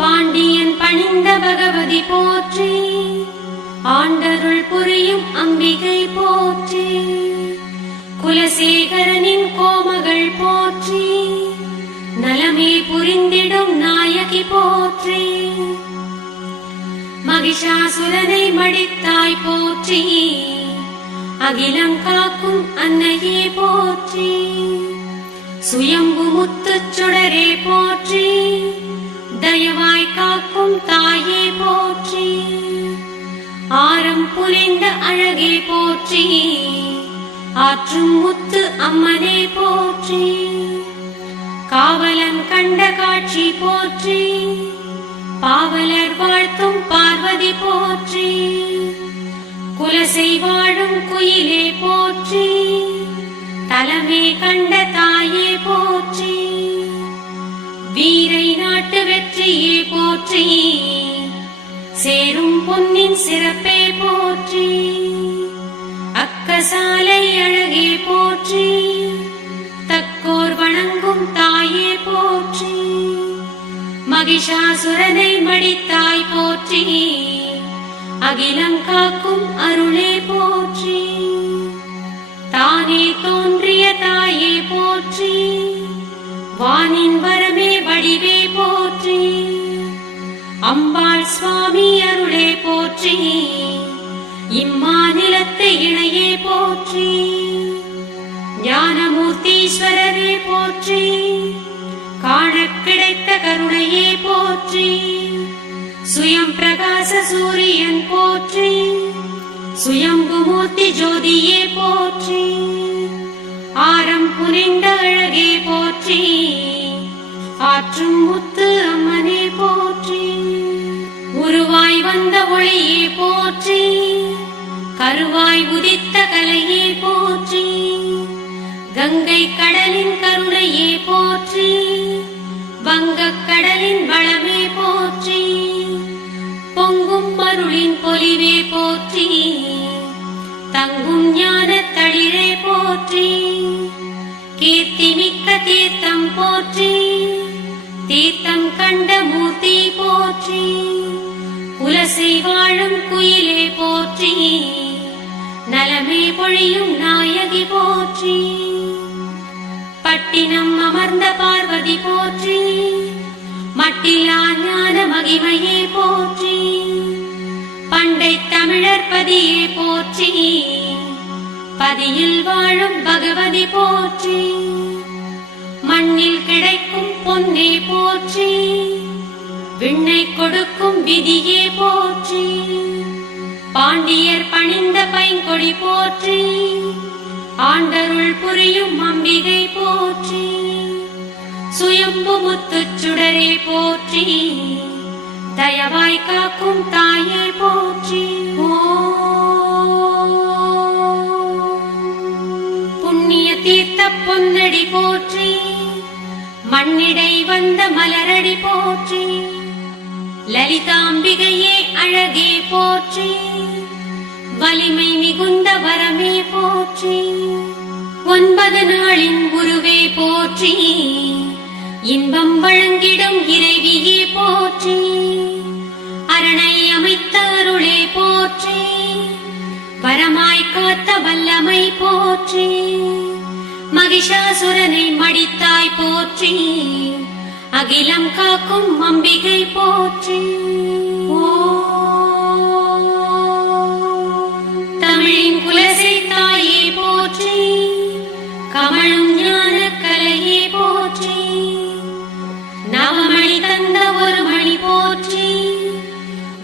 பாண்டியன் பணிந்த பகவதி போற்றி, ஆண்டருள் புரியும் அம்பிகை போற்றி, குலசேகரனின் கோமகள் போற்றி, நலமே புரிந்திடும் நாயகி போற்றி, மகிஷாசுரனை மடித்தாய் போற்றி, அகிலம் காக்கும் அன்னையே போற்றி, சுயம்பு முத்துச் சுடரே போற்றி, தயவாய் காக்கும் தாயே போற்றி, ஆரம் புரிந்த அழகே போற்றி, ஆற்றும் முத்து அம்மனே போற்றி, காவலன் கண்ட காட்சி போற்றி, பாவலர் வாழ்த்தும் பார்வதி போற்றி, குலசை வாழும் குயிலே போற்றி, தலமே கண்ட தாயே போற்றி, வீரை நாட்டு வெற்றியே போற்றி, சேரும் பொன்னின் சிறப்பே போற்றி, அக்கசாலை அழகே போற்றி, தக்கோர் வணங்கும் தாயே போற்றி, மகிஷாசுரனை மடித்தாய் போற்றி, அகிலம் காக்கும் அருளே போற்றி, தானே தோன்றிய தாயே போற்றி, வானின் வரமே வடிவே போற்றி, அம்பாள் சுவாமி அருளே போற்றி, இம்மாநிலத்தை இணையே போற்றி, ஞானமூர்த்தீஸ்வரரே போற்றி, காணக் கிடைத்த கருணையே போற்றி, சுயம் பிரகாச சூரியன் போற்றி, சுயம்பு மூர்த்தி ஜோதியே போற்றி, ஆரம் புரிந்த அழகே போற்றி, ஆற்றும் முத்து அம்மனே போற்றி, உருவாய் வந்த ஒளியே போற்றி, கருவாய் உதித்த கலையே போற்றி, கங்கை கடலின் கருணையே போற்றி, வங்கக் கடலின் வளமே போற்றி, பொங்கும் அருளின் பொலிவே போற்றி, தங்கும் ஞான தளிரே போற்றி, கீர்த்தி மிக்க தீர்த்தம் போற்றி, தீர்த்தம் கண்ட மூர்த்தி போற்றி, குலசை வாழும் குயிலே போற்றி, நலமே பொழியும் நாயகி போற்றி, பட்டினம் அமர்ந்த பார்வதி போற்றி, மட்டிலா ஞான மகிமையே போற்றி, பண்டை தமிழர் பதியே போற்றி, பதியில் வாழும் பகவதி போற்றி, மண்ணில் கிடைக்கும் பொன்னே போற்றி, விண்ணை கொடுக்கும் விதியே போற்றி, பாண்டியர் பணிந்த பைங்கொடி போற்றி, ஆண்டருள் புரியும் அம்பிகை போற்றி, சுயம்பு முத்துச் சுடரே போற்றி, தயவாய் காக்கும் தாயே போற்றி, புண்ணிய தீர்த்த பொன்னடி போற்றி, மண்ணிடை வந்த மலரடி போற்றி, லலிதாம்பிகையே அழகே போற்றி, வலிமை மிகுந்த வரமே போற்றி, 9 நாளின் உருவே போற்றி, இன்பம் வழங்கிடும் இறைவியே போற்றி, அரணை அமைத்த அருளே போற்றி, வரமாய் காத்த வல்லமை போற்றி, மகிஷாசுரனை மடித்தாய் போற்றி, அகிலம் காக்கும் அம்பிகை போற்றி, தமிழின் குலசை தாயே போற்றி, கமழும் ஞான கலையே போற்றி, நவமணி தந்த ஒரு மணி போற்றி,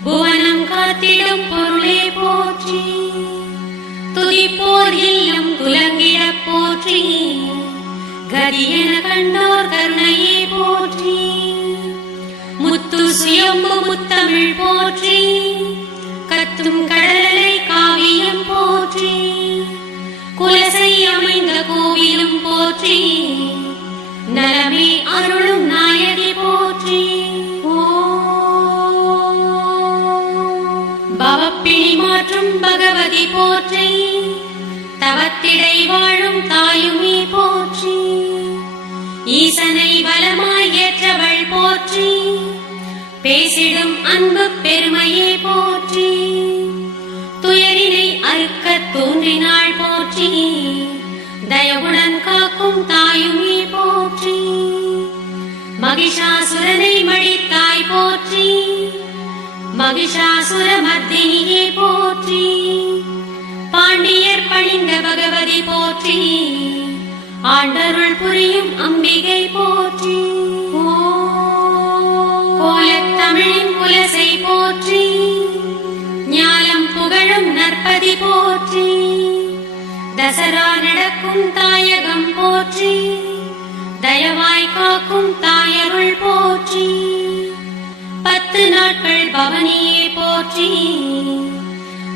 புவனம் காத்திடும் பொருளே போற்றி, துதிப்போர் இல்லம் துலங்கிட போற்றி, கரியன கண்டோர் கருணையே போற்றி, முத்து சுயம்பு முத்தமிழ் போற்றி, கத்தும் கடலை காவியம் போற்றி, குலசை அமைந்த கோவிலும் போற்றி, நலமே அருளும் நாயகி போற்றி, பவப்பிணி மாற்றும் பகவதி போற்றி, தவத்திடை வாழும் தாயுமே போற்றி. ஈசனை பலமாய் ஏற்றவள் போற்றி, பேசிடும் அன்பு பெருமையே போற்றி, துயரினை அறுக்கத் தோன்றினாள் போற்றி, தயவுடன் காக்கும் தாயுமே போற்றி, மகிஷாசுரனை மடித்தாய் போற்றி, மகிஷாசுர மர்தினியே போற்றி, பாண்டியர் பணிந்த பகவதி போற்றி, ஆண்டருள் புரியும் அம்பிகை போற்றி, கோலத்தமிழின் குலசை போற்றி, ஞானம் புகழும் நற்பதி போற்றி, தசரா நடக்கும் தாயகம் போற்றி, தயவாய் காக்கும் தாயருள் போற்றி, 10 நாட்கள் பவனியே போற்றி,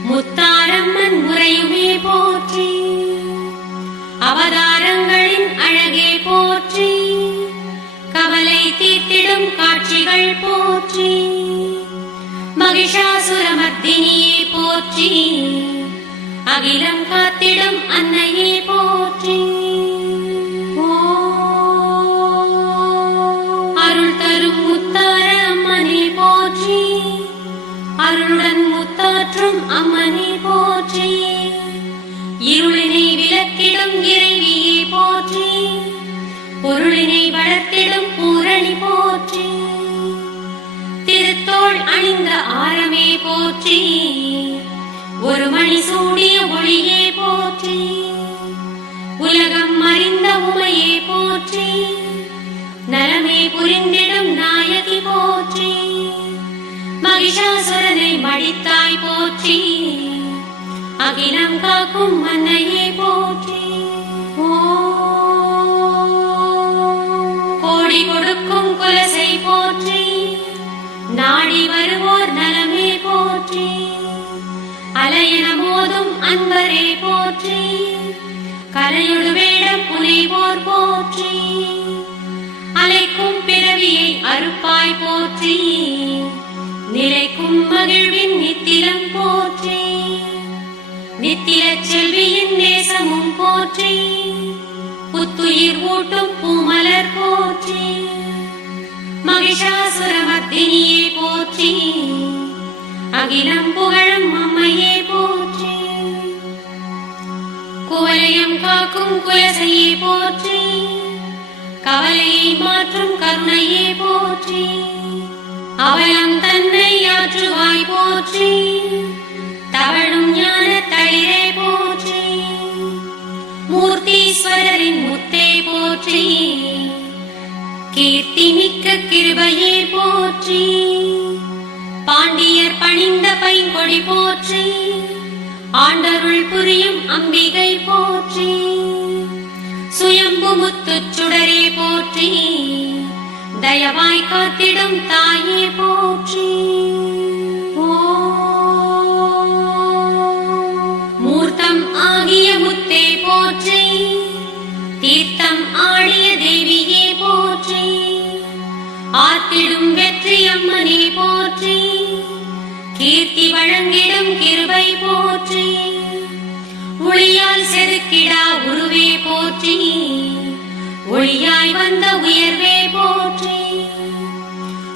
முத்தாரம்மன் முறையுமே போற்றி, அவதாரங்களின் அழகே போற்றி, கவலை தீர்த்திடும் காட்சிகள் போற்றி, மகிஷாசுரமர்தினியே போற்றி, அகிலம் காத்திடும் அன்னையே போற்றி, அருள் தரும் முத்தார அம்மனே போற்றி, அருளுடன் முத்தாற்றும் அம்மனே போற்றி, இருளினை விலக்கிடும் இறைவியே போற்றி, பொருளினை வளர்த்திடும் பூரணி போற்றி, திருத்தோள் அணிந்த ஆரமே போற்றி, ஒரு மணி சூடிய ஒளியே போற்றி, உலகம் அறிந்த உமையே போற்றி, நலமே புரிந்திடும் நாயகி போற்றி, மகிஷாசுரனை மடித்தாய் போற்றி, அகிலம் காக்கும் மன்னையே போற்றி, கோடி கொடுக்கும் குலசை போற்றி, நாடி வருவோர் நலமே போற்றி, அலையன மோதும் அன்பரே போற்றி, கலையொடு வேடம் புனைவோர் போற்றி, அலைக்கும் பிறவியை அறுப்பாய் போற்றி, நிலைக்கும் மகிழ்வின் நித்திலம் போற்றி, நித்தில செல்வியின் நேசமும் போற்றி, புத்துயிர் ஊட்டும் பூமலர் போற்றி, மகிஷாசுரமர்தினியே போற்றி, அகிலம் புகழும் அம்மையே போற்றி, குவலயம் காக்கும் குலசையே போற்றி, கவலையை மாற்றும் கருணையே போற்றி, அவலம் தன்னை ஆற்றுவாய் போற்றி, தவழும் ஞான தளிரே போற்றி, மூர்த்தீஸ்வரரின் முத்தே போற்றி, கீர்த்தி மிக்க கிருபையே போற்றி, பாண்டியர் பணிந்த பைங்கொடி போற்றி, ஆண்டருள் புரியும் அம்பிகை போற்றி, சுயம்பு முத்துச் சுடரே போற்றி, தயவாய் காத்திடும் தாயே போற்றி, மூர்த்தம் ஆகிய முத்தே போற்றி, தீர்த்தம் ஆடிய தேவியே போற்றி, ஆத்திடும் வெற்றி அம்மனே போற்றி, கீர்த்தி வழங்கிடும் கிருபை போற்றி, ஒளியால் செதுக்கிடா உருவே போற்றி, ஒளியாய் வந்த உயர்வே போற்றி,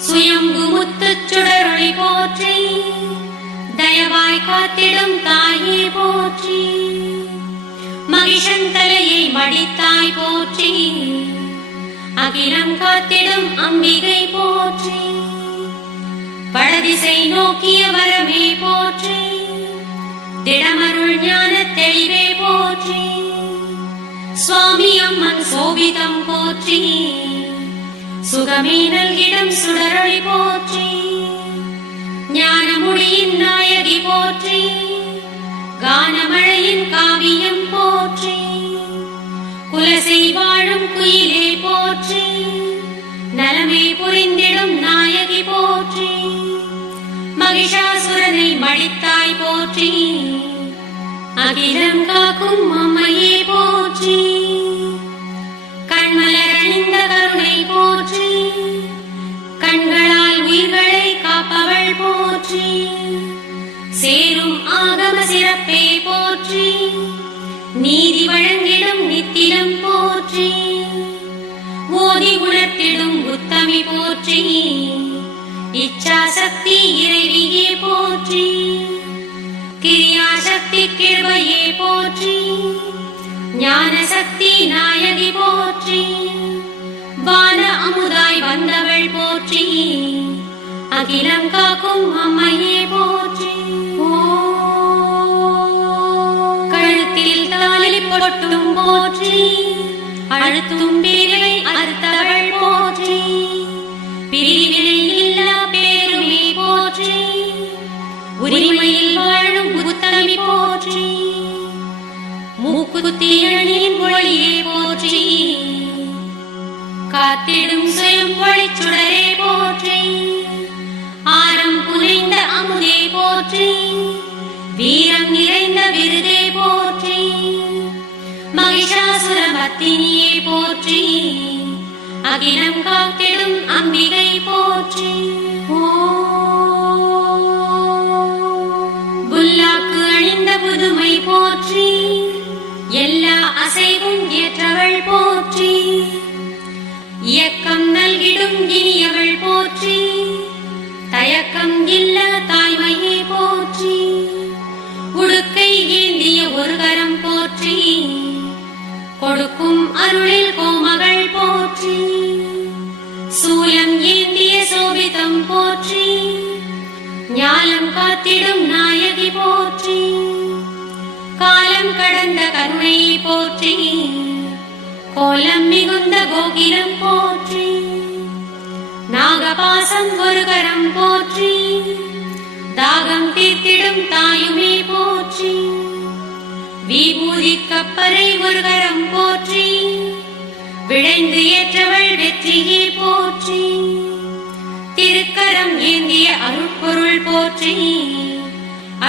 சுயம்பு முத்துச் சுடரொளி போற்றி, தயவாய் காத்திடும் தாயே போற்றி, மகிஷன் தலையை மடித்தாய் போற்றி, அகிலம் காத்திடும் அம்பிகை போற்றி, வடதிசை நோக்கிய வரமே போற்றி, திடமருள் ஞான தெளிவே போற்றி, சுவாமி அம்மன் சோபிதம் போற்றி, சுகமே நல்கிடும் சுடரொளி போற்றி, ஞானமுடியின் நாயகி போற்றி, கானமழையின் காவியம் போற்றி, குலசை வாழும் குயிலே போற்றி, நலமே புரிந்திடும் நாயகி போற்றி, மகிஷாசுரனை மடித்தாய் போற்றி, அகிலம் காக்கும் அம்மையே போற்றி, கண்மலர் அணிந்த கருணை போற்றி, கண்களால் உயிர்களை காப்பவள் போற்றி, சேரும் ஆகம சிறப்பே போற்றி, நீதி வழங்கிடும் நித்திலம் போற்றி, ஓதி போற்றி. இச்சாசக்தி இறைவியே போற்றி. கிரியாசக்தி கிருபையே போற்றி. ஞான சக்தி நாயகி போற்றி. வான அமுதாய் வந்தவள் போற்றி. அகிலம் காக்கும் அம்மையே போற்றி. கழுத்தில் தாலி பொட்டும் போற்றி. அழுத்தும் பிரிவை அறுத்தவள் போற்றி. பிரிவினை இல்லா பேருமே போற்றி. உரிமையில் வாழும் புத்தமி போற்றி. மூக்குத்தியணியின் ஒளியே போற்றி. காத்திடும் சுயம் ஒளிச்சுடரே போற்றி. ஆரம் புனைந்த அமுதே போற்றி. வீரம் நிறைந்த விருதே போற்றி. மகிஷாசுர பத்தினியே போற்றி. அகிலம் காத்திடும் அம்பிகை போற்றி. புல்லாக்கு அணிந்த புதுமை போற்றி. எல்லா அசைவும் ஏற்றவள் போற்றி. இயக்கம் நல்கிடும் இனியவள் போற்றி. தயக்கம் இல்ல தாய்மையே போற்றி. உடுக்கை ஏந்திய ஒரு கரம் போற்றி. கொடுக்கும் அருளில் கோமகள் போற்றி. சூலம் ஏந்திய சோபிதம் போற்றி. ஞானம் காத்திடும் நாயகி போற்றி. காலம் கடந்த கருணை போற்றி. கோலம் மிகுந்த கோகிலம் போற்றி. நாகபாசம் ஒரு கரம் போற்றி. தாகம் தீர்த்திடும் தாயுமே போற்றி. விபூதி கப்பரை ஒரு கரம் போற்றி. விளைந்து ஏற்றவள் வெற்றியே போற்றி. திருக்கரம் ஏந்திய அருட்பொருள் போற்றி.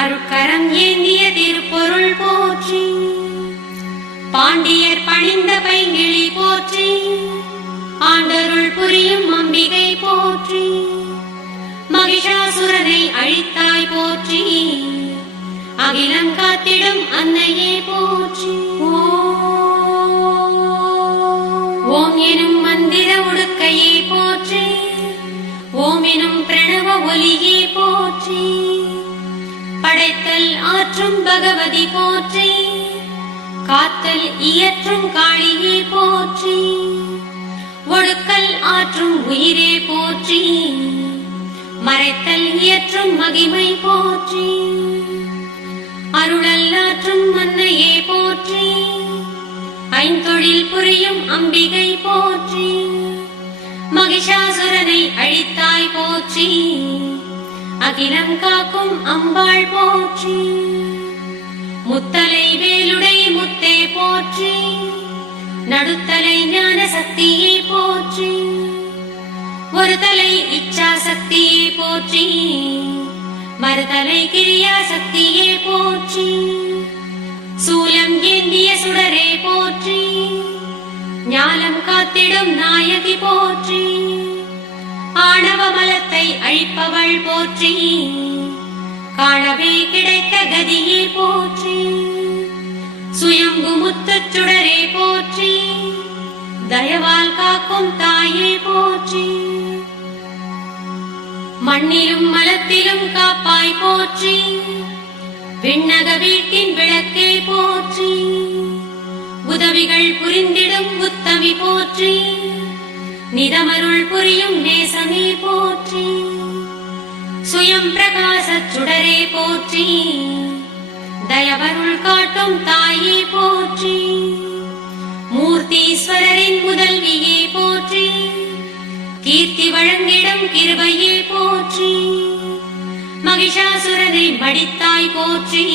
அருட்கரம் ஏந்திய திருப்பொருள் போற்றி. பாண்டியர் பணிந்த பைங்கிளி போற்றி. ஆண்டருள் புரியும் அம்பிகை போற்றி. மகிஷாசுரனை அழித்தாய் போற்றி. அகிலம் காத்திடும் அன்னையே போற்றி. ஓம் எனும் மந்திர உடுக்கையே போற்றி. ஓம் எனும் பிரணவ ஒலியே போற்றி. படைத்தல் ஆற்றும் பகவதி போற்றி. காத்தல் இயற்றும் காளியே போற்றி. ஒடுக்கல் ஆற்றும் உயிரே போற்றி. மறைத்தல் இயற்றும் மகிமை போற்றி. அருளல் ஆற்றும் அன்னையே போற்றி. ஐந்தொழில் புரியும் அம்பிகை போற்றி. மகிஷாசுரனை அழித்தாய் போற்றி. அகிலம் காக்கும் அம்பாள் போற்றி. முத்தலை வேலுடை முத்தே போற்றி. நடுத்தலை ஞான சக்தியே போற்றி. ஒரு தலை இச்சா சக்தியே போற்றி. மறுதலை கிரியா சக்தியே போற்றி. சூலம் ஏந்திய சுடரே போற்றி. ஞானம் காத்திடும் நாயகி போற்றி. ஆணவ மலத்தை அழிப்பவள் போற்றி. காணவே கிடைத்த கதியே போற்றி. சுயம்பு முத்துச் சுடரே போற்றி. தயவால் காக்கும் தாயே போற்றி. மண்ணிலும் மலத்திலும் காப்பாய் போற்றி. விண்ணக வீட்டின் விளக்கே போற்றி. உதவிகள் புரிந்திடும் உத்தமி போற்றி. நிதமருள் புரியும் நேசமே போற்றி. சுயம் பிரகாச சுடரே போற்றி. தயவருள் காட்டும் தாயே போற்றி. மூர்த்தீஸ்வரரின் முதல்வியே போற்றி. கீர்த்தி வழங்கிடும் கிருபையே போற்றி. மகிஷாசுரனை மடித்தாய் போற்றி.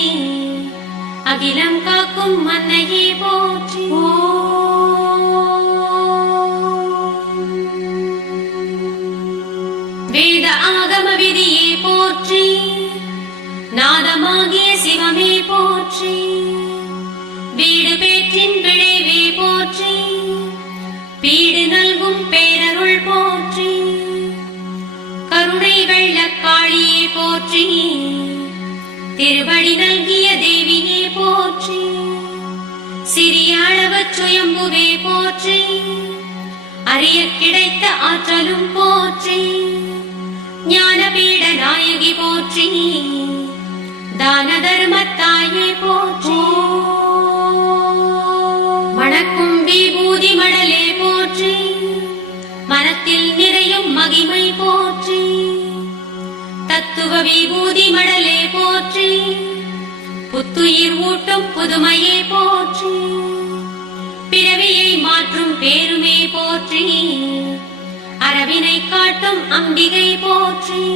அகிலம் காக்கும் அன்னையே போற்றி. வேத ஆகம விதியே போற்றி. நாதமாகிய சிவமே போற்றி. வீடு பேற்றின் விளைவே போற்றி. பீடு நல்கும் பேரருள் போற்றி. கருணை வெள்ளக்காளியே போற்றி. திருவடி நல்கிய தேவியே போற்றி. சிறிய அளவு சுயம்புவே போற்றி. அறிய கிடைத்த ஆற்றலும் போற்றி. ஞானபீட நாயகி போற்றி. தான தர்மத்தாயே போற்றி. மணக்கும் விபூதி மடலே போற்றி. மனத்தில் நிறையும் மகிமை போற்றி. தத்துவ விபூதி மடலே போற்றி. புத்துயிர் ஊட்டும் புதுமையே போற்றி. பிறவியை மாற்றும் பேருமே போற்றி. அரவினை காட்டும் அம்பிகை போற்றி.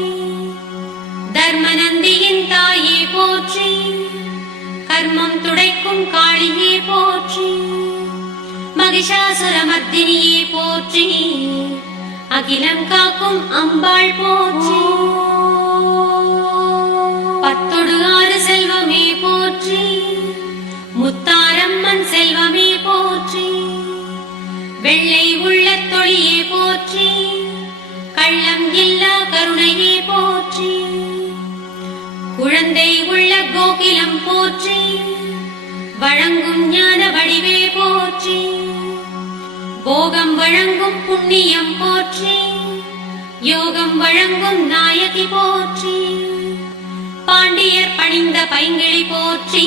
தர்மநந்தியின் தாயே போற்றி. கர்மம் துடைக்கும் காளியே போற்றி. மகிஷாசுரமர்த்தினியே போற்றி. அகிலம் காக்கும் அம்பாள் போற்றி. பத்தொடு ஆறு செல்வமே போற்றி. முத்தாரம்மன் செல்வமே போற்றி. வெள்ளை உள்ள தொழியே போற்றி. கள்ளம் இல்லா கருணையே போற்றி. குழந்தை உள்ள கோகிலம் போற்றி. வழங்கும் ஞான வடிவே போற்றி. போகம் வழங்கும் புண்ணியம் போற்றி. யோகம் வழங்கும் நாயகி போற்றி. பாண்டியர் பணிந்த பைங்கிளி போற்றி.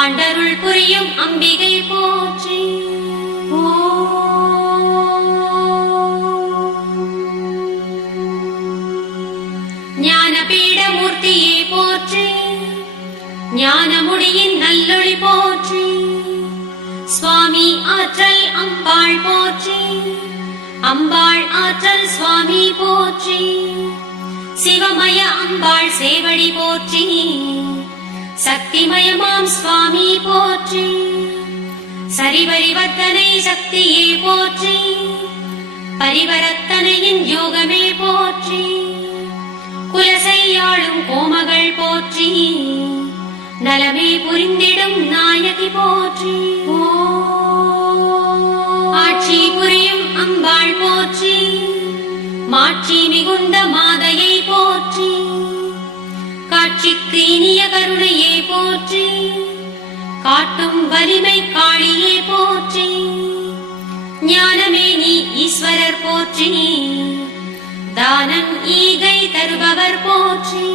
ஆண்டருள் புரியும் அம்பிகை போற்றி. ஞானபீட மூர்த்தியே போற்றி. ஞானமுடியின் நல்லொளி போற்றி. சுவாமி ஆற்றல் அம்பாள் போற்றி. அம்பாள் ஆற்றல் சுவாமி போற்றி. சிவமய அம்பாள் சேவடி போற்றி. சக்திமயமாம் சுவாமி போற்றி. சரிவரிவர்த்தனை சக்தியே போற்றி. பரிவர்த்தனையின் யோகமே போற்றி. குலசையாளும் கோமகள் போற்றி. நலமே புரிந்திடும் நாயகி போற்றி. ஆட்சி புரியும் அம்பாள் போற்றி. மாட்சி மிகுந்த மாதையை போற்றி. காட்சிக்கு இனிய கருணையே போற்றி. காட்டும் வலிமை காளியே போற்றி. ஞானமே நீ ஈஸ்வரர் போற்றி. தானம் ஈகை தருபவர் போற்றி.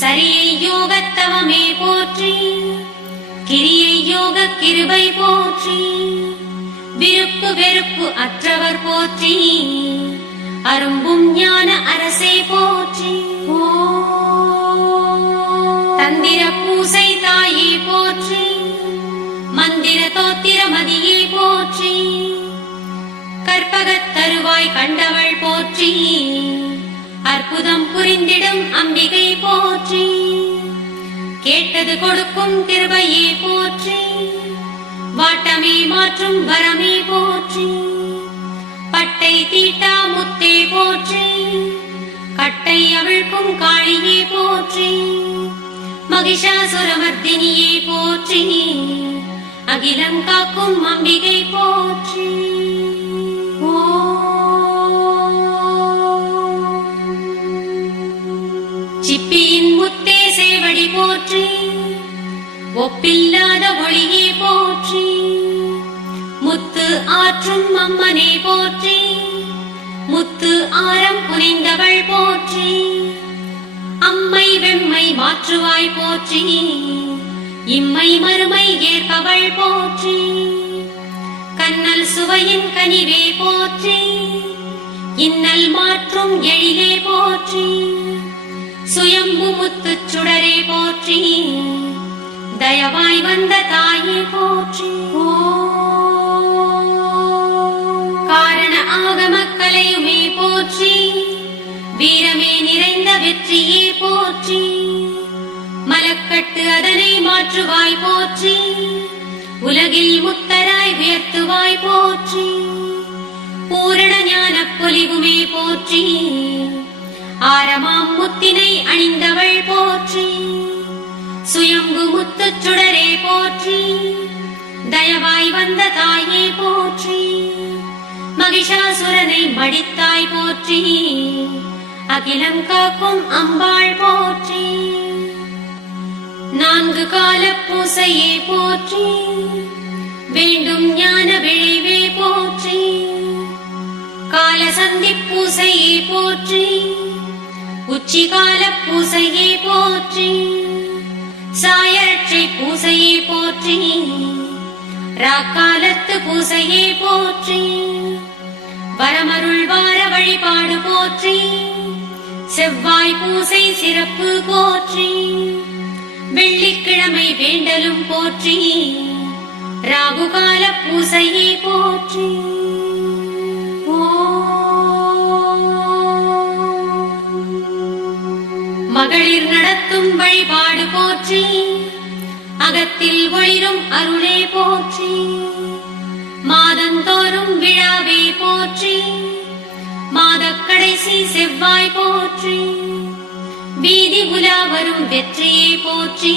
சரியை யோகத்தவமே போற்றி. கிரியை யோக கிருபை போற்றி. விருப்பு வெறுப்பு அற்றவர் போற்றி. அரும்பும் ஞான அரசே போற்றி. தந்திர பூசை தாயே போற்றி. மந்திர தோத்திர மதியே போற்றி. கற்பகத் தருவாய் கண்டவள் போற்றி. அற்புதம் புரிந்திடும் அம்பிகை போற்றி. கேட்டது கொடுக்கும் கிருபையே போற்றி. வாட்டமே மாற்றும் வரமே போற்றி. பட்டை தீட்டா முத்தே போற்றி. கட்டை அவிழ்க்கும் காளியே போற்றி. மகிஷாசுரமர்த்தினியே போற்றி. அகிலம் காக்கும் அம்பிகை போற்றி. சிப்பியின் முத்தே சேவடி போற்றி. ஒப்பில்லாத ஒளியே போற்றி. முத்து ஆற்றும் அம்மனே போற்றி. முத்து ஆரம் புரிந்தவள் போற்றி. அம்மை வெம்மை மாற்றுவாய் போற்றி. இம்மை மறுமை ஏற்பவள் போற்றி. கண்ணல் சுவையின் கனிவே போற்றி. இன்னல் மாற்றும் எழிலே போற்றி. சுயம்பு முத்துச் சுடரே போற்றி. தயவாய் வந்த தாயே போற்றி. காரண ஆகமக்கலையுமே போற்றி. வீரமே நிறைந்த வெற்றியே போற்றி. மலக்கட்டு அதனை மாற்றுவாய் போற்றி. உலகில் முத்தராய் உயர்த்துவாய் போற்றி. பூரண ஞான பொலிவுமே போற்றி. ஆரமாம் முத்தினை அணிந்தவள் போற்றி. சுயம்பு முத்துச் சுடரே போற்றி. தயவாய் வந்த தாயே போற்றி. மகிஷாசுரனை மடித்தாய் போற்றி. அகிலம் காக்கும் அம்பாள் போற்றி. நான்கு கால பூசையே போற்றி. வேண்டும் ஞான விளைவே போற்றி. சந்தி பூசையே போற்றி, உச்சிகால பூசையே போற்றி, சாயரட்சை பூசையே போற்றி, ராக்காலத்து பூசையே போற்றி, வரமருள் வார வழிபாடு போற்றி, செவ்வாய் பூசை சிறப்பு போற்றி, வெள்ளிக்கிழமை வேண்டலும் போற்றி, ராகுகால பூசையே போற்றி. மகளிர் நடத்தும் வழிபாடு போற்றி, அகத்தில் ஒளிரும் அருளே போற்றி, மாதந்தோறும் விழாவே போற்றி, மாதக் கடைசி செவ்வாய் போற்றி, வீதி உலா வரும் வெற்றியே போற்றி,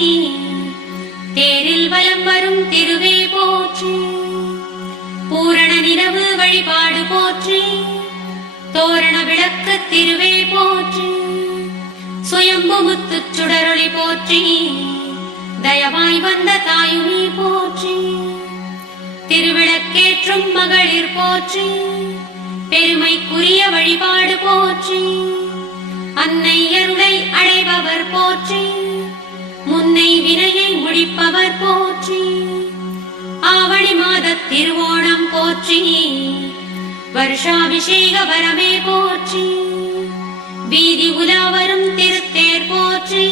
தேரில் வலம் வரும் திருவே போற்றி, பூரண நிலவு வழிபாடு போற்றி, தோரண விளக்கு திருவே போற்றி, சுயம்பு முத்துச் சுடரொளி போற்றி, தயவாய் வந்த தாயுமே போற்றி, திருவிளக்கேற்றும் மகளிர் போற்றி, பெருமைக்குரிய வழிபாடு போற்றி, அன்னை அருளை அடைபவர் போற்றி, முன்னை வினையை முடிப்பவர் போற்றி, ஆவணி மாத திருவோணம் போற்றி, வருஷாபிஷேக வரமே போற்றி, வீதி உலாவரும் திருத்தேர் போற்றி,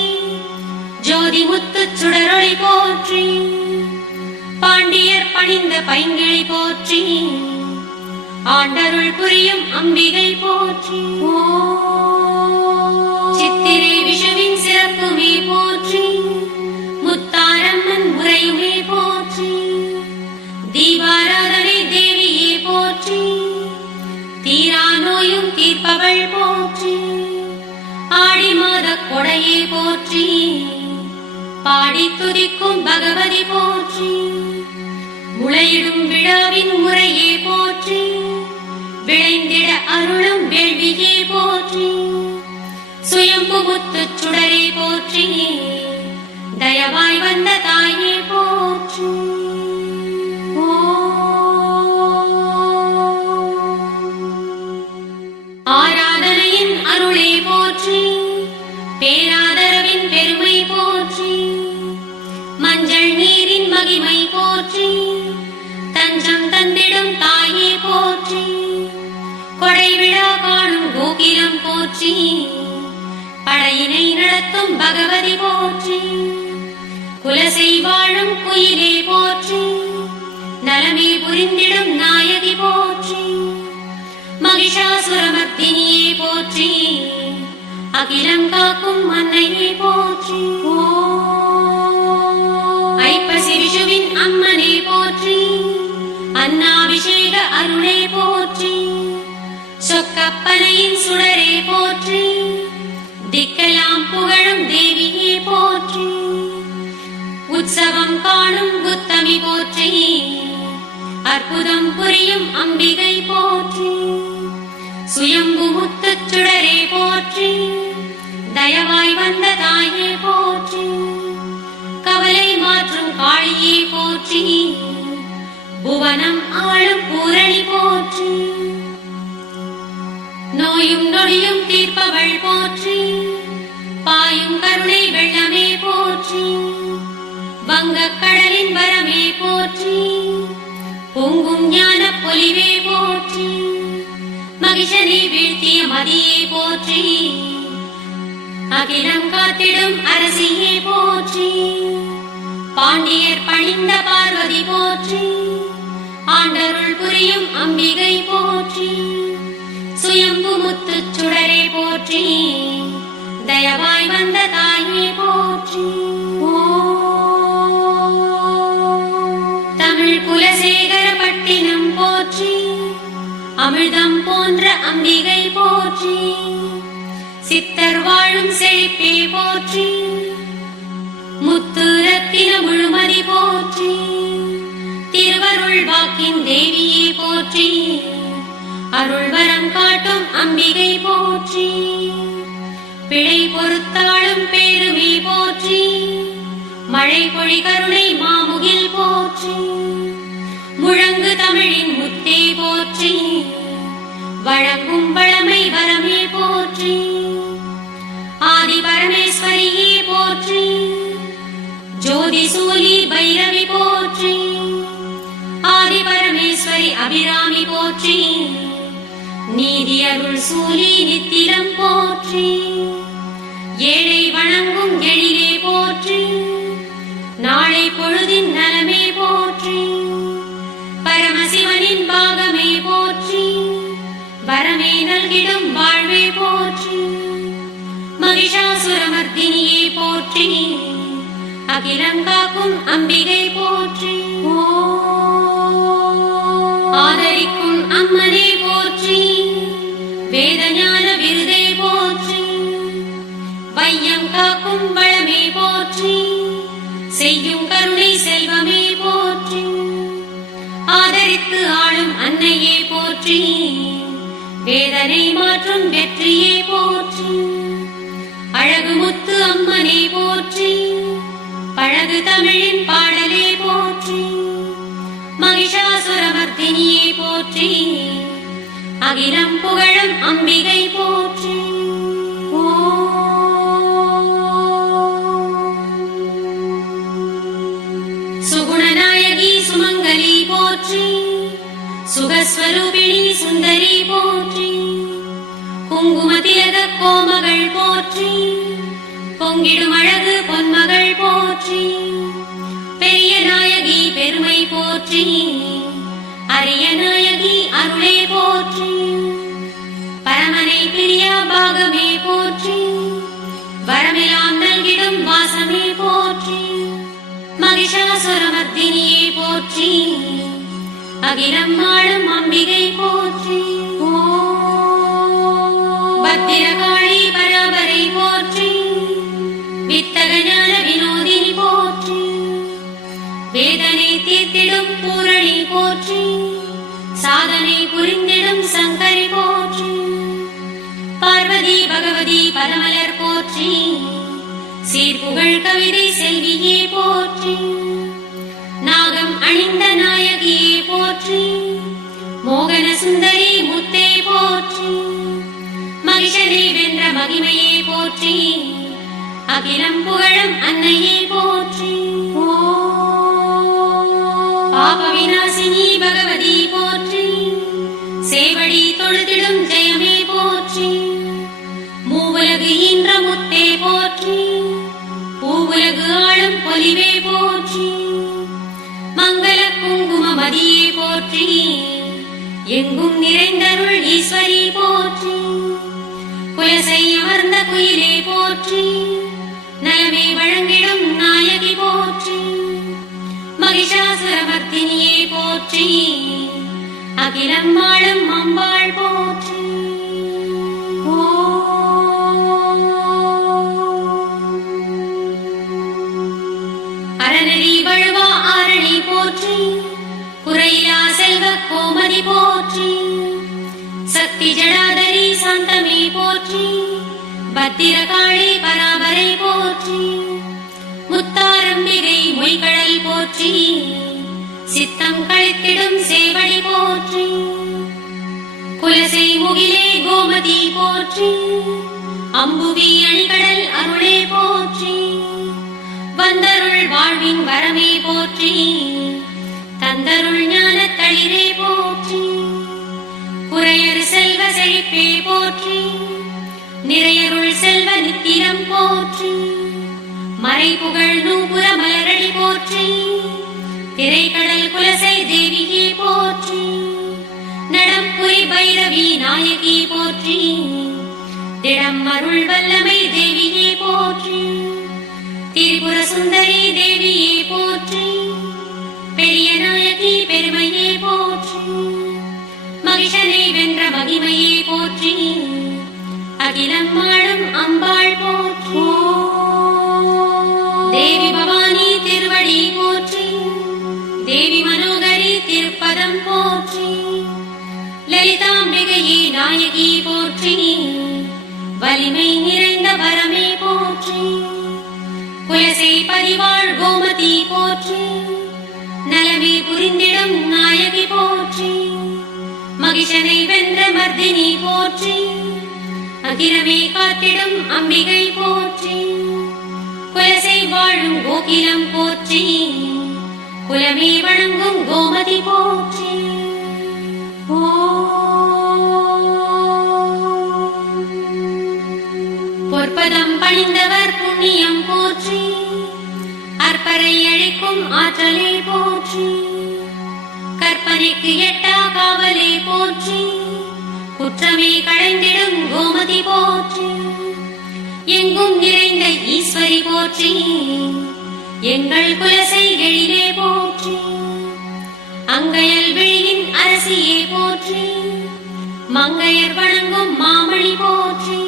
ஜோதி முத்துச் சுடரொளி போற்றி, பாண்டியர் பணிந்த பைங்கிளி போற்றி, ஆண்டருள் புரியும் அம்பிகை போற்றி, சித்திரை விஷுவின் சிறப்புமே போற்றி, முத்தாரம்மன் முறையுமே போற்றி, தீபாராதனை தேவியே போற்றி, தீரா நோயும் தீர்ப்பவள் போற்றி, ஆடி மாத கொடையே போற்றி, பாடி துதிக்கும் பகவதி போற்றி, முளையிடும் விழாவின் முறையே போற்றி, விளைந்திட அருளும் வேள்வியே போற்றி, சுயம்பு முத்துச் சுடரே போற்றி, தயவாய் வந்த தாயே போற்றி. ஆராதனையின் அருளே போற்றி, பேராதரவின் பெருமை போற்றி, மஞ்சள் நீரின் மகிமை போற்றி, தஞ்சம் தந்திடும் தாயே போற்றி, கொடை விழா காணும் கோகிலம் போற்றி, படையினை நடத்தும் பகவதி போற்றி, குலசை வாழும் குயிலே போற்றி, நலமே புரிந்திடும் நாயகி போற்றி, மகிஷாசுரமர்த்தினியே போற்றி, அகிலம் காக்கும் அன்னையே போற்றி, ஐப்பசி விஷுவின் அம்மனே போற்றி, அன்னாபிஷேக அருளே போற்றி, சொக்கப்பனையின் சுடரே போற்றி, திக்கலாம் புகழும் தேவியே போற்றி, உற்சவம் காணும் உத்தமி போற்றி, அற்புதம் புரியும் அம்பிகை போற்றி, சுயம்பு முத்துச் சுடரே போற்றி, தயவாய் வந்த தாயே போற்றி, கவலை மாற்றும் காளியே போற்றி, புவனம் ஆளும் பூரணி போற்றி, நோயும் நொடியும் தீர்ப்பவள் போற்றி, பாயும் கருணை வெள்ளமே போற்றி, வங்கக் கடலின் வரமே போற்றி, பொங்கும் ஞான பொலிவே போற்றி, மகிஷனை வீழ்த்திய மதியே போற்றி, அகிலம் காத்திடும் அரசியே போற்றி, பாண்டியர் பணிந்த பார்வதி போற்றி, ஆண்டருள் புரியும் அம்பிகை போற்றி, சுயம்பு முத்துச் சுடரே போற்றி, தயவாய் வந்த தாயே போற்றி. தமிழ் குலசேகர பட்டினம் போற்றி, அமிர்தம் போன்ற அம்பிகை போற்றி, சித்தர் வாழும் செழிப்பே போற்றி, முத்து ரத்தின முழுமதி போற்றி, திருவருள் வாக்கின் தேவியே போற்றி, அருள் வரம் காட்டும் அம்பிகை போற்றி, பிழை பொறுத்தாளும் பேருமே போற்றி, மழை பொழி கருணை மாமுகில் போற்றி, முழங்கு தமிழின் முத்தே போற்றி, வழங்கும் வளமை வரமே போற்றி. ஆதி பரமேஸ்வரியே போற்றி. ஜோதி சூலி பைரவி போற்றி. ஆதி பரமேஸ்வரி அபிராமி போற்றி. நீதி அருள் சூலி நித்திலம் போற்றி. ஏழை வணங்கும் எழிலே போற்றி. நாளை பொழுதின் நலமே போற்றி. பரமசிவனின் பாகமே போற்றி. வரமே நல்கிடும் வாழ்வே போற்றி. மகிஷாசுரமர்த்தினியே போற்றி. அகிலம் காக்கும் அம்பிகை போற்றி. ஆதரிக்கும் அம்மனே போற்றி. வேதஞான விருதே போற்றி. வையம் காக்கும் வளமே போற்றி. செய்யும் கருணை செல்வமே போற்றி. ஆதரித்து ஆளும் அன்னையே போற்றி. வேதனை மாற்றும் வெற்றியே போற்றி. அழகு முத்து அம்மனே போற்றி. பழகு தமிழின் பாடலே போற்றி. மகிஷாசுரமர்த்தினியே போற்றி. அகிலம் புகழும் அம்பிகை போற்றி. சுகுணநாயகி சுமங்கலி போற்றி. சுகஸ்வரூபிணி சுந்தரி போற்றி. குங்குமதிலக கோமகள் போற்றி. பொங்கிடும் அழகு பொன்மகள் போற்றி. பெரிய நாயகி பெருமை போற்றி. அரிய நாயகி அருளே போற்றி. பரமனை பிரியா பாகமே போற்றி. வரமெல்லாம் நல்கிடும் வாசமே போற்றி. மகிஷாசுரமர்த்தினியே போற்றி. அகிலம் ஆளும் அம்பிகை போற்றி. பத்திரகாளி பராபரை போற்றி. வித்தக ஞான வினோதினி போற்றி. வேதனை தீர்த்திடும் பூரணி போற்றி. சாதனை புரிந்திடும் சங்கரி போற்றி. பார்வதி பகவதி பதமலர் போற்றி. சீர்புகழ் கவிதை செல்வியே போற்றி. நாகம் அணிந்த நாயகியே போற்றி. மோகன சுந்தரி முத்தே போற்றி. மகிஷனை வென்ற மகிமையே போற்றி. அகிலம் புகழும் அன்னையே போற்றி. பாப விநாசினி பகவதி போற்றி. சேவடி தொழுதிடும் ஜெயமே போற்றி. மூவுலகு ஈன்ற முத்தே போற்றி. பூவுலகு ஆளும் பொலிவே போற்றி. மங்கள குங்கும மதியே போற்றி. எங்கும் நிறைந்தருள் ஈஸ்வரி போற்றி. குலசை அமர்ந்த குயிலே போற்றி. நலமே வழங்கிடும் நாயகி போற்றி. மகிஷாசுரமர்த்தினியே போற்றி. அகிலம் ஆளும் அம்பாள் போற்றி. அறநெறி வழுவா ஆரணி போற்றி. குறையிலா செல்வ கோமதி போற்றி. சக்தி ஜடாதரி சாந்தமே போற்றி. பத்திரகாளி பராபரை போற்றி. முத்தாரம்பிகை மொய்கடல் போற்றி. சித்தம் கழித்திடும் சேவடி போற்றி. குலசை முகிலே கோமதி போற்றி. அம்புவி அணிகடல் அருளே போற்றி. வந்தருள் வாழ்வின் வரமே போற்றி. தந்தருள் ஞான தளிரே போற்றி. குறையறு செல்வ செழிப்பே போற்றி. நிறையருள் செல்வ நித்திரம் போற்றி. மறைபுகழ் நூபுர மலரடி போற்றி. திரைக்கடல் குலசை தேவியே போற்றி. நடம்புரி பைரவி நாயகி போற்றி. திடம் அருள் வல்லமை தேவியே போற்றி. திரிபுர சுந்தரி தேவியே போற்றி. பெரிய நாயகி பெருமையே போற்றி. மகிஷனை வென்ற மகிமையே போற்றி. அகிலம் ஆளும் அம்பாள் போற்றி. தேவி பவானி திருவடி போற்றி. தேவி மனோகரி திருப்பதம் போற்றி. லலிதாம்பிகையே நாயகி போற்றி. வலிமை நிறைந்த வரமே போற்றி. குலசை பதிவாழ் கோமதி போற்றி. நலமே புரிந்திடும் நாயகி போற்றி. மகிஷனை வென்ற மர்தினி போற்றி, அகிலமே காத்திடும் அம்பிகை போற்றி, குலசை வாழும் கோகிலம் போற்றி, குலமே வணங்கும் கோமதி போற்றி. பொற்பதம் பணிந்தவர் புண்ணியம் போற்றி, அற்பரை அழிக்கும் ஆற்றலே போற்றி, கற்பனைக்கு எட்டா காவலே போற்றி, குற்றமே களைந்திடும் கோமதி போற்றி, எங்கும் நிறைந்த ஈஸ்வரி போற்றி, எங்கள் குலசை எழிலே போற்றி, அங்கையல் விழியின் அரசியே போற்றி, மங்கையர் வணங்கும் மாமணி போற்றி,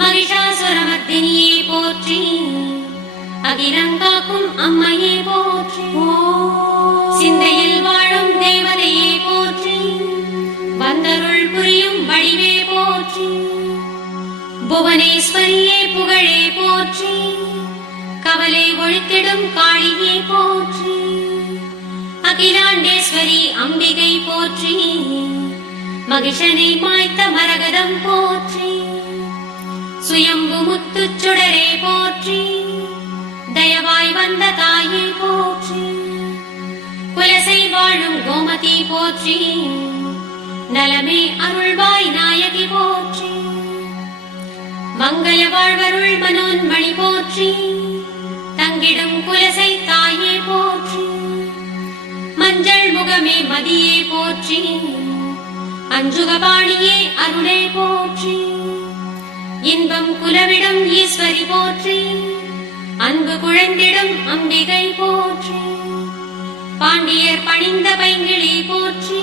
மகிஷாசுரமர்த்தினியே போற்றி, அகிலங்காக்கும் அம்மையே போற்றி, சிந்தையில் வாழும் தேவதையே போற்றி, வந்தருள் புரியும் வடிவே போற்றி, புவனேஸ்வரியே புகழே போற்றி, கவலை ஒழித்திடும் காளியே போற்றி, அகிலாண்டேஸ்வரி அம்பிகை போற்றி, மகிஷனை மாய்த்த மரகதம் போற்றி, சுயம்பு முத்துச் சுடரே போற்றி, தயவாய் வந்த தாயே போற்றி, குலசை வாழும் கோமதி போற்றி, நலமே அருள்வாய் நாயகி போற்றி, மங்கள வாழ்வருள் மனோன்மணி போற்றி, தங்கிடும் குலசை தாயே போற்றி, மஞ்சள் முகமே மதியே போற்றி, அஞ்சுகபாணியே அருளே போற்றி, இன்பம் குலவிடும் ஈஸ்வரி போற்றி, அன்பு குழந்திடும் அம்பிகை போற்றி, பாண்டியர் பணிந்த பைங்கிளி போற்றி,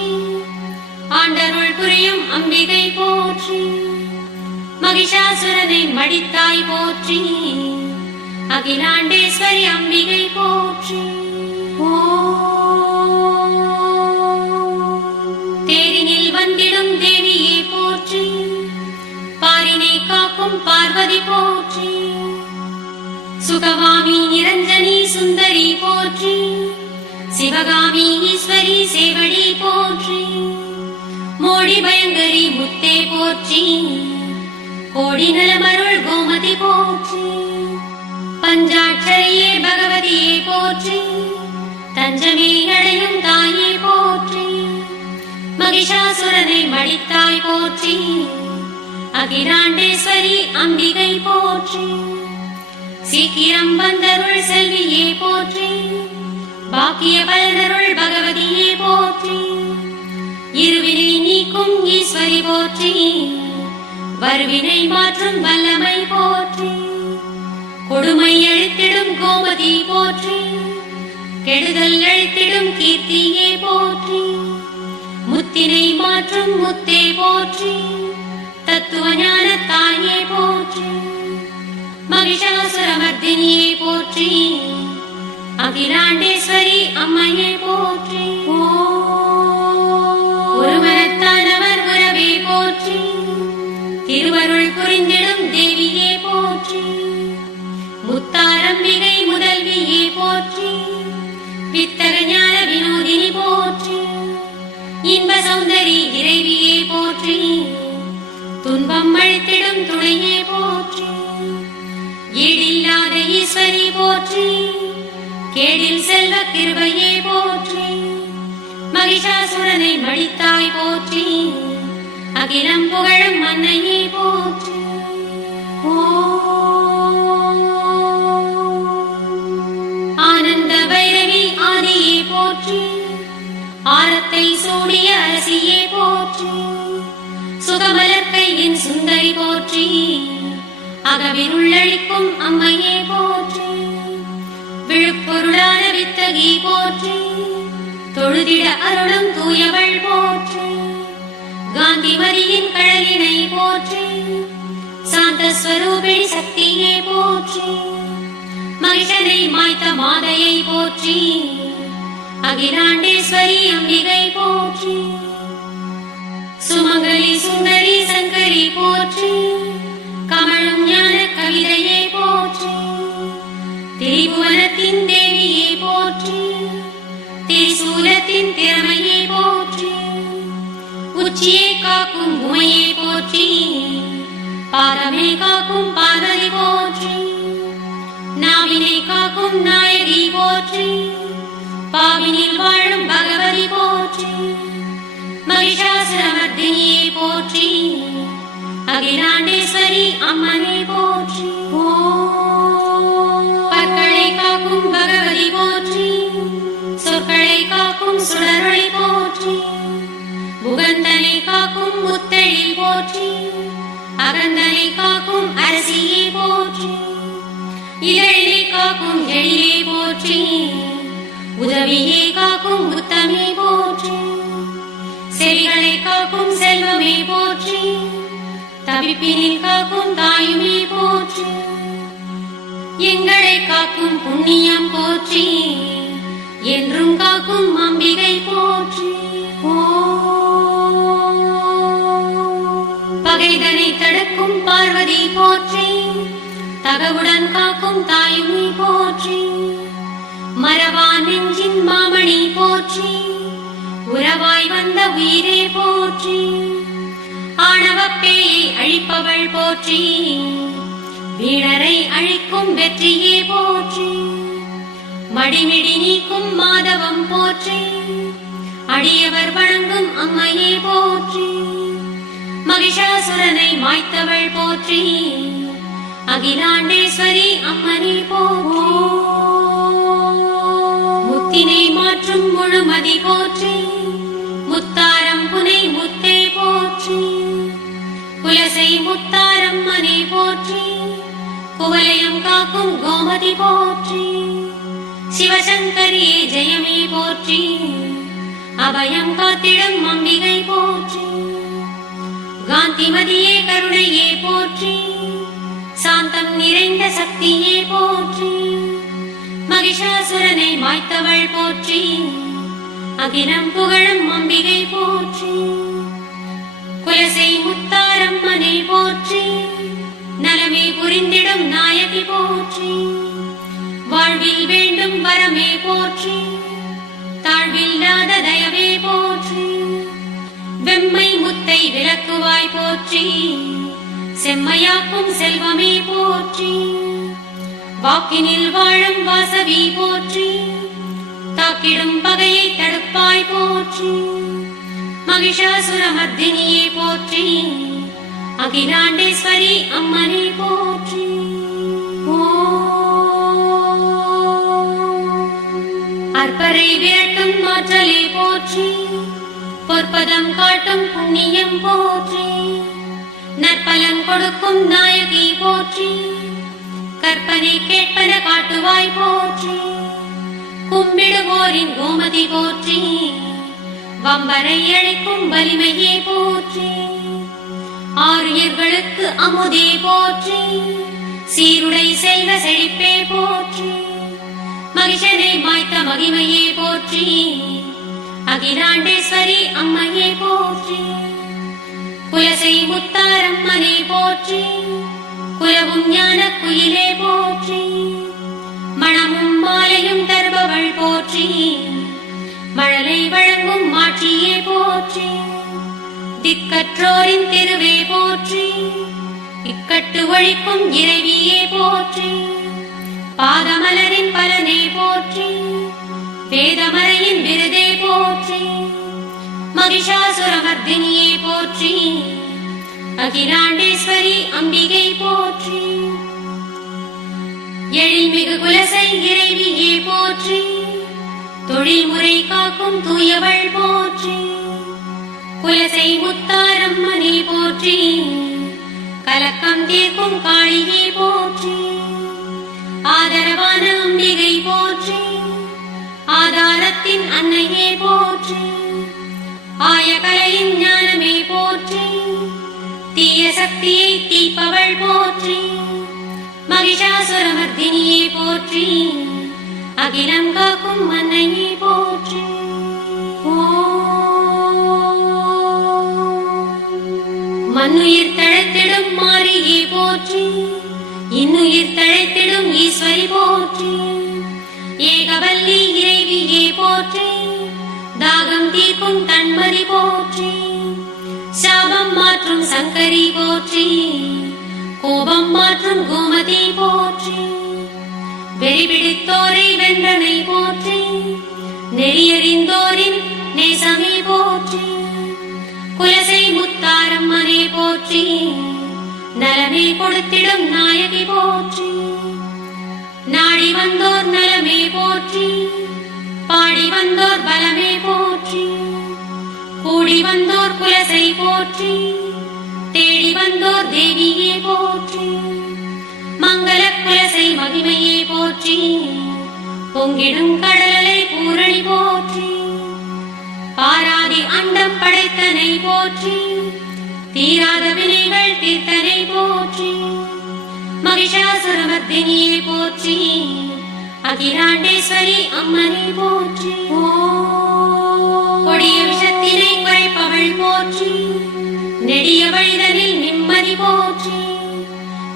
ஆண்டருள் புரியும் அம்பிகை போற்றி, மகிஷாசுரனை மடித்தாய் போற்றி, அகிலாண்டேஸ்வரி அம்பிகை போற்றி. தேரினில் வந்திடும் தேவியே போற்றி, பாரினை காக்கும் பார்வதி போற்றி, சுகவாமி நிரஞ்சனி சுந்தரி போற்றி, சிவகாமி ஈஸ்வரி சேவடி போற்றி, மோடி பயங்கரி முத்தே போற்றி, கோடி நலமருள் கோமதி போற்றி, பஞ்சாட்சரியே பகவதியே போற்றி, தஞ்சமே அடையும் தாயே போற்றி, மகிஷாசுரனை மடித்தாய் போற்றி, அகிலாண்டேஸ்வரி அம்பிகை போற்றி, சீக்கிரம் வந்தருள் செல்வியே போற்றி, பாக்கிய பலனருள் பகவதியே போற்றி, இருவினை நீக்கும் ஈஸ்வரி போற்றி, வருவினை மாற்றும் வல்லமை போற்றி, கொடுமை அழித்திடும் கோமதி போற்றி, கெடுதல் அழித்திடும் கீர்த்தியே போற்றி, முத்தினை மாற்றும் முத்தே போற்றி, தத்துவ ஞான தாயே போற்றி, மகிஷாசுரமர்த்தினியே போற்றி, அகிலாண்டேஸ்வரி அம்மையே போற்றி, ஒருவரத்தானவர் உறவே போற்றி, திருவருள் புரிந்திடும் தேவியே போற்றி, முத்தாரம்பிகை முதல்வியே போற்றி, வித்தக ஞான வினோதினி போற்றி, இன்ப சௌந்தரி இறைவியே போற்றி, துன்பம் அழித்திடும் துணையே போற்றி, ஈடில்லாத ஈஸ்வரி போற்றி, கேடில் செல்வ கிருபையே போற்றி, மகிஷாசுரனை மடித்தாய் போற்றி, அகிலம் புகழும் அன்னையே போற்றி. ஆனந்த பைரவி ஆதியே போற்றி, ஆரத்தை சூடிய அரசியே போற்றி, சுகமலர்க்கையின் சுந்தரி போற்றி, அகவிருள்ளழிக்கும் அம்மையே போற்றி, விழுப்பொருளான வித்தகி போற்றி, தொழுதிட அருளும் தூயவள் போற்றி, காந்திமதியின் கழலினை போற்றி, சாந்த ஸ்வரூபிணி சக்தியே போற்றி, மகிஷனை மாய்த்த மாதையை போற்றி, அகிலாண்டேஸ்வரி அம்பிகை போற்றி, சுமங்கலி சுந்தரி சங்கரி போற்றி, கமழும் ஞான கவிதையே போற்றி, திரிபுவனத்தின் தேவியே போற்றி, திரிசூலத்தின் திறமையே போற்றி, உச்சியை காக்கும் உமையை போற்றி, பாதமே காக்கும் பார்வதி போற்றி, நாவினை காக்கும் நாயகி போற்றி, பாவினில் வாழும் பகவதி போற்றி, மகிஷாசுரமர்தினியை போற்றி, அகிலாண்டேஸ்வரி அம்மனை போற்றி. பற்களை காக்கும் பகவதி போற்றி, சொற்களை காக்கும் சுடரொளி போற்றி, புகந்தனை காக்கும் முத்தெழில் போற்றி, அகந்தனை காக்கும் அரசியை போற்றி, இதழிலை காக்கும் எழிலை போற்றி, உதவியை காக்கும் உத்தமை போற்றி, செவிகளை காக்கும் செல்வமே போற்றி, தவிப்பினில் காக்கும் தாயுமே போற்றி, எங்களை காக்கும் புண்ணியம் போற்றி, என்றும் காக்கும் அம்பிகை போற்றி. பகைதனை தடுக்கும் பார்வதி போற்றி, தகவுடன் காக்கும் தாயுமே போற்றி, மரவா நெஞ்சின் மாமணி போற்றி, உறவாய் வந்த உயிரே போற்றி, ஆணவப்பேயை அழிப்பவள் போற்றி, வீணரை அழிக்கும் வெற்றியே போற்றி, மடிமிடி நீக்கும் மாதவம் போற்றி, அடியவர் வணங்கும் அம்மையே போற்றி, மகிஷாசுரனை மாய்த்தவள் போற்றி, அகிலாண்டேஸ்வரி அம்மனை போற்றி, முத்தினை மாற்றும் முழுமதி போற்றி, முத்தாரம் புனை முத்தே போற்றி, குலசை முத்தாரம்மனை போற்றி, குவலயம் காக்கும் கோமதி போற்றி, சிவசங்கரியே ஜெயமே போற்றி, அபயம் காத்திடும் அம்பிகை போற்றி, காந்திமதியே கருணையே போற்றி, சாந்தம் நிறைந்த சக்தியே போற்றி, மகிஷாசுரனை மாய்த்தவள் போற்றி, அகிலம் புகழும் அம்பிகை போற்றி, குலசை முத்தாரம்மனை போற்றி, நலமே புரிந்திடும் நாயகி போற்றி, வாழ்வில் வேண்டும் வரமே போற்றி, தாழ்வில்லாத தயவே போற்றி, வெம்மை முத்தை விளக்குவாய் போற்றி, செம்மையாக்கும் செல்வமே போற்றி, வாக்கினில் வாழும் வாசவி போற்றி, தாக்கிடும் பகையை தடுப்பாய் போற்றி, மகிஷாசுரமர்தினியே போற்றி, அகிலாண்டேஸ்வரி அம்மனை போற்றி. அற்பரை விரட்டும் ஆற்றலே போற்றி, பொற்பதம் காட்டும் புண்ணியம் போற்றி, நற்பலன் கொடுக்கும் நாயகி போற்றி, கற்பனை கேட்பன காட்டுவாய் போற்றி, கும்பிடுவோரின் கோமதி போற்றி, வம்பரை அழைக்கும் வலிமையே போற்றி, ஆரியர்களுக்கு அமுதே போற்றி, சீருடை செல்வ செழிப்பே போற்றி, மகிஷனை மாய்த்த மகிமையே போற்றி, அகிலாண்டேஸ்வரி அம்மையே போற்றி, குலசை முத்தாரம்மனை போற்றி, குலவும் ஞான குயிலே போற்றி, மணமும் மாலையும் தருபவள் போற்றி, மழலை வழங்கும் மாட்சியே போற்றி, திக்கற்றோரின் திருவே போற்றி, இக்கட்டு ஒழிக்கும் இறைவியே போற்றி, பாதமலரின் பலனே போற்றி, வேதமறையின் விருதே போற்றி, மகிஷாசுரமர்தினியே போற்றி, அகிலாண்டேஸ்வரி அம்பிகை போற்றி, எழில்மிகு குலசை இறைவியே போற்றி, தொழில் முறை காக்கும் தூயவள் போற்றி, குலசை முத்தாரம்மனை போற்றி, கலக்கம் தீர்க்கும் காளியே போற்றி, ஆதரவான அம்பிகை போற்றி, ஆதாரத்தின் அன்னையே போற்றி, ஆயகலையின் ஞானமே போற்றி, தீய சக்தியை தீப்பவள் போற்றி, மகிஷாசுரமர்தினியே போற்றி, அகிலம் காக்கும் அன்னையே போற்றி. மண்ணுயிர் தழைத்திடும் மாரியே போற்றி, இன்னுயிர் தழைத்திடும் ஈஸ்வரி போற்றி, ஏகவல்லி இறைவியே போற்றி, தாகம் தீர்க்கும் தன்மதி போற்றி, சாபம் மாற்றும் சங்கரி போற்றி, கோபம் மாற்றும் கோமதி போற்றி, வெறி பிடித்தோரை வென்றனை போற்றி, நெறியறிந்தோரின் நேசமே போற்றி, குலசை முத்தாரம்மனே போற்றி, நலமே கொடுத்திடும் நாயகி போற்றி, நாடி வந்தோர் நலமே போற்றி, பாடி வந்தோர் பலமே போற்றி, கூடி வந்தோர் குலசை போற்றி, தேடி வந்தோர் தேவியே போற்றி, மங்கள குலசை மகிமையே போற்றி, பொங்கிடும் கடலை பூரணி போற்றி, பாராதி அண்டம் படைத்தனை போற்றி, தீராத வினைகள் தீர்த்தனை போற்றி, மகிஷாசுரமர்த்தினியே போற்றி, அகிலாண்டேஸ்வரி அம்மனை போற்றி, கொடிய விஷத்தினை குறைப்பவள் போற்றி, நெடிய வழிதனில் நிம்மதி போற்றி,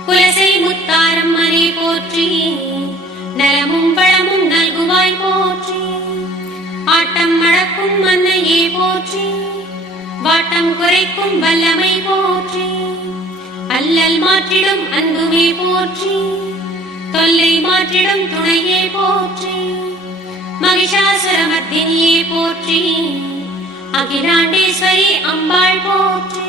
குலசை முத்தாரம்மனை போற்றி, நலமும் பழமும் நல்குவாய் போற்றி, ஆட்டம் மடக்கும் மன்னையே போற்றி, வாட்டம் குறைக்கும் வல்லமை போற்றி, அல்லல் மாற்றிடும் அன்புமே போற்றி, தொல்லை மாற்றிடும் துணையே போற்றி, மகிஷாசுரமர்த்தினியே போற்றி, அகிலாண்டேஸ்வரி அம்பாள் போற்றி.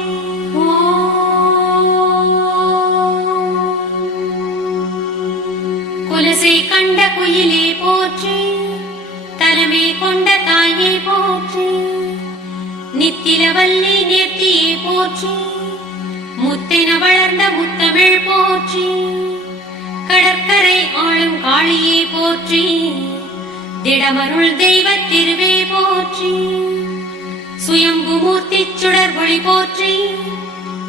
குலசை கண்ட குயிலே போற்றி, தலைமை கொண்ட தாயே போற்றி, நித்திலவல்லி நேர்த்தியே போற்றி, முத்தென வளர்ந்த முத்தமிழ் போற்றி, கடற்கரை ஆளும் காளியே போற்றி, திடமருள் தெய்வ திருவே போற்றி, சுயம்பு மூர்த்தி சுடர் ஒளி போற்றி,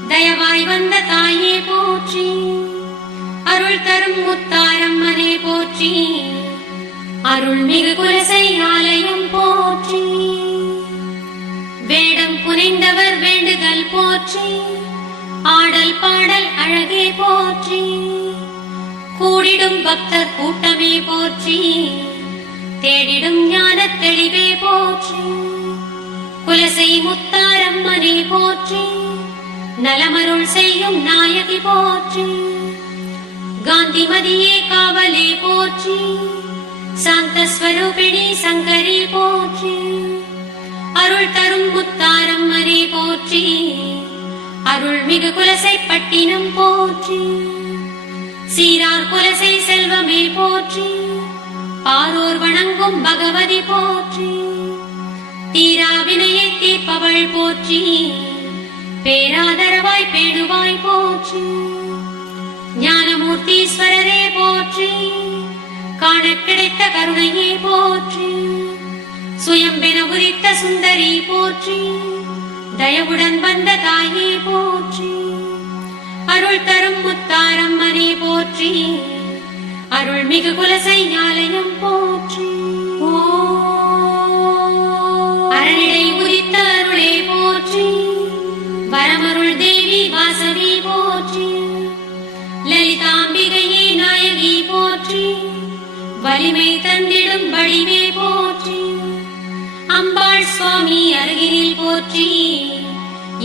தயவாய் வந்த தாயே போற்றி, அருள் தரும் முத்தாரம்மனே போற்றி, அருள்மிகு குலசை ஆலயம் போற்றி, வேடம் புனைந்தவர் வேண்டுதல் போற்றி, ஆடல் பாடல் அழகே போற்றி, கூடிடும் பக்தர் கூட்டமே போற்றி, தேடிடும் ஞான தெளிவே போற்றி, குலசை முத்தாரம்மனே போற்றி, நலமருள் செய்யும் நாயகி போற்றி, காந்திமதியே காவலே போற்றி, சாந்த ஸ்வரூபிணி சங்கரி போற்றி, அருள் தரும் முத்தாரம்மனே போற்றி, அருள்மிகு குலசை பட்டினம் போற்றி, சீரார் குலசை செல்வமே போற்றி, பாரோர் வணங்கும் பகவதி போற்றி, தீராவினையை தீர்ப்பவள் போற்றி, பேராதரவாய் பேணுவாய் போற்றி, ஞானமூர்த்தீஸ்வரரே போற்றி, காண கிடைத்த கருணையே போற்றி, சுயம்பென உதித்த சுந்தரி போற்றி, தயவுடன் வந்த தாயே போற்றி, அருள் தரும் முத்தாரம்மனே போற்றி, அருள்மிகு குலசை ஆலயம் போற்றி, அரணிடை உதித்த அருளே போற்றி, வரமருள் தேவி வாசவி போற்றி, லலிதாம்பிகையே நாயகி போற்றி, வலிமை தந்திடும் வடிவே போற்றி, அம்பாள் சுவாமி அருகினில் போற்றி,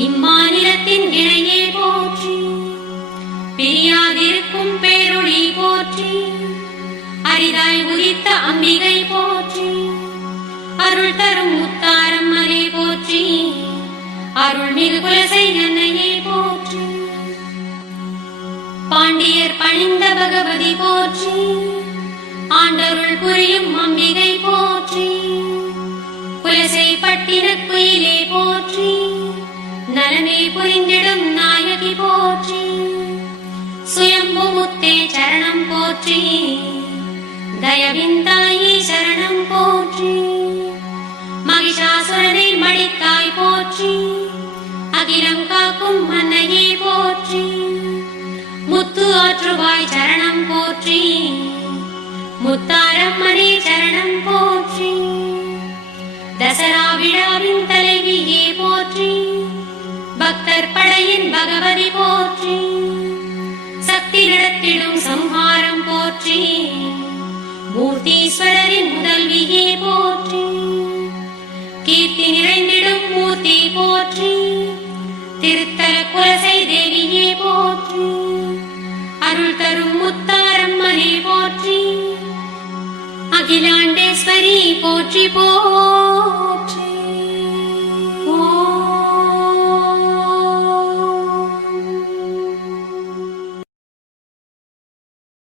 இம்மாநிலத்தின் இணையே போற்றி, பிரியாதிருக்கும் பேரொளி போற்றி, அரிதாய் உதித்த அம்பிகை போற்றி, அருள் தரும் முத்தாரம்மனே போற்றி, அருள்மிகு குலசை அன்னையே போற்றி, பாண்டியர் பணிந்த பகவதி போற்றி, ஆண்டருள் புரியும் அம்பிகை போற்றி, குலசை பட்டின குயிலே போற்றி, நலமே புரிந்திடும் நாயகி போற்றி, சுயம்பு முத்தே சரணம் போற்றி, தயவிந்தாயி சரணம் போற்றி, மகிஷாசுரனை மடித்தாய் போற்றி, அகிலம் காக்கும் மன்னையே போற்றி, முத்து ஆற்றுவாய் சரணம் போற்றி, முத்தாரம்மனே சரணம் போற்றி, தசரா விழாவின் தலைவியே போற்றி, பக்தர் படையின் பகவதி போற்றி, சக்தி நடத்திடும் சம்ஹாரம் போற்றி, மூர்த்தீஸ்வரரின் முதல்வியே போற்றி, கீர்த்தி நிறைந்திடும் மூர்த்தி போற்றி, திருத்தல குலசை தேவியே போற்றி, அருள் தரும் முத்தாரம்மனே போற்றி, அகிலாண்டேஸ்வரி போற்றி போற்றி.